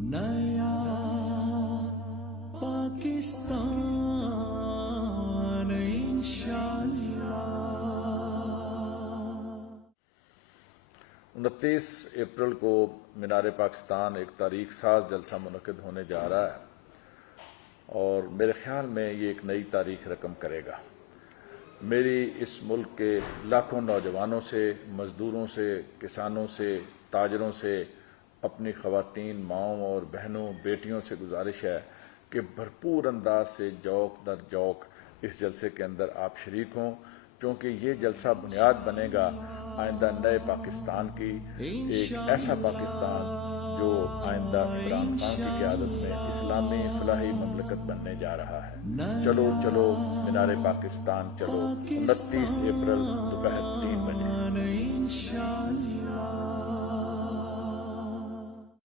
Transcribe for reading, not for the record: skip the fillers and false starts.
نیا پاکستان انشاءاللہ۔ 29 اپریل کو مینار پاکستان ایک تاریخ ساز جلسہ منعقد ہونے جا رہا ہے اور میرے خیال میں یہ ایک نئی تاریخ رقم کرے گا۔ میری اس ملک کے لاکھوں نوجوانوں سے، مزدوروں سے، کسانوں سے، تاجروں سے، اپنی خواتین، ماؤں اور بہنوں، بیٹیوں سے گزارش ہے کہ بھرپور انداز سے جوق در جوق اس جلسے کے اندر آپ شریک ہوں، چونکہ یہ جلسہ بنیاد بنے گا آئندہ نئے پاکستان کی، ایک ایسا پاکستان جو آئندہ عمران خان کی قیادت میں اسلامی فلاحی مملکت بننے جا رہا ہے۔ چلو چلو مینار پاکستان چلو، 29 اپریل دوپہر 3 بجے۔